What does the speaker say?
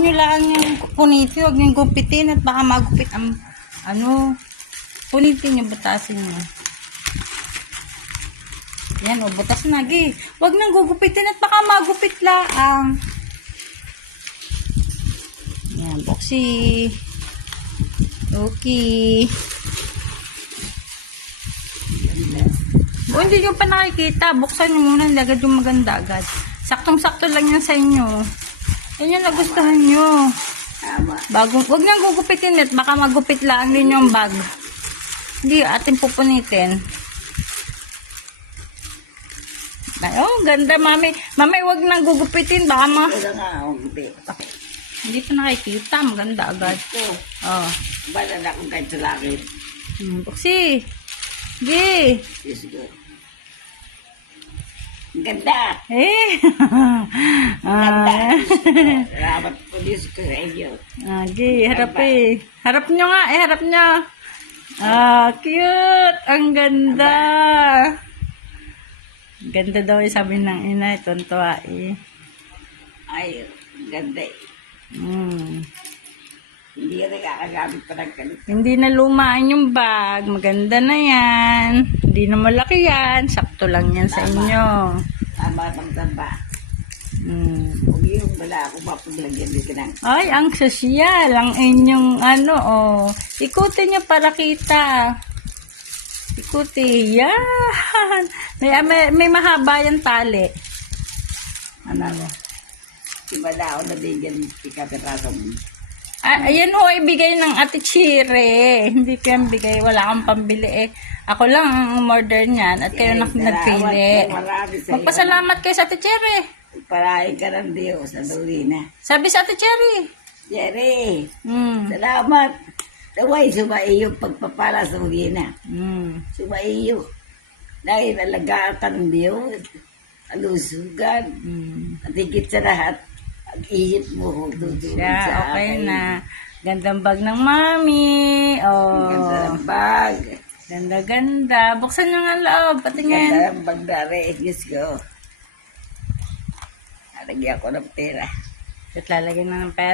nyo lang yung punitin. Huwag nyo gupitin at baka magupit ang ano. Punitin nyo, butasin nyo. Yan, o, butas na, gi. Huwag nang gugupitin at baka magupit lang. Yan, boxy. Okay. O, hindi nyo pa nakikita. Buksan nyo muna. Agad yung maganda agad. Saktong-sakto lang yan sa inyo. Yan yung nagustuhan nyo. Bago, wag nang gugupitin it. Baka magupit lang din yung bag. Hindi, atin pupunitin. Ay, oh, ganda, mami. Mami, wag nang gugupitin. Baka mga... Wala nga akong gupi. Hindi pa nakikita. Maganda agad. Ito. Oh. Bala na akong kahit sa langit. Hmm, buksi. Gi. Diyos ko. Ganda. Eh. Ganda. ah. Salamat po Diyos ko sa inyo. Ah, Gi, harap eh. Harap nyo nga, eh, harap nyo. Ah, cute. Ang ganda. Ganda daw eh, sabi ng ina. Tuntua eh. Ay, ganda eh. Mm. Hindi rin kakagamit pa ng ganito. Hindi na lumaan yung bag. Maganda na yan. Hindi na malaki yan. Sakto lang yan sa inyo. Tama ng tamba. Mm. Huwag yung wala ako mapaglagyan dito ng Ay, ang sosyal. Ang inyong ano, oh. Ikutin nyo para kita. Ikuti. Yan. May, may, may mahaba yung tali. ano mo. Iba na ako nabigyan ng ikapiraso mo. Ah, ayan ho, ibigay ng ate Chire. Hindi ko yan bigay. Wala kang pambili eh. Ako lang ang umorder niyan at kayo na nagpili. Magpasalamat kayo sa ate Chire. Parahin ka ng Diyos sa Dorina. Sabi sa ate Cherry. Jerry, Mm. salamat. Naway, sumaiyo pagpapala sa Dorina. Mm. Sumaiyo. Dahil alagaan ka ng Diyos. Alusugan. Mm. At higit sa lahat, ihip mo tutulong Siya, sa okay akin. na. Gandang bag ng mami. Ganda Oh. ng bag. Ganda, ganda. Buksan nyo nga loob. Ganda Patingin. ng bag na rin. Diyos ko. Nalagyan ko ng pera. At lalagyan na ng pera.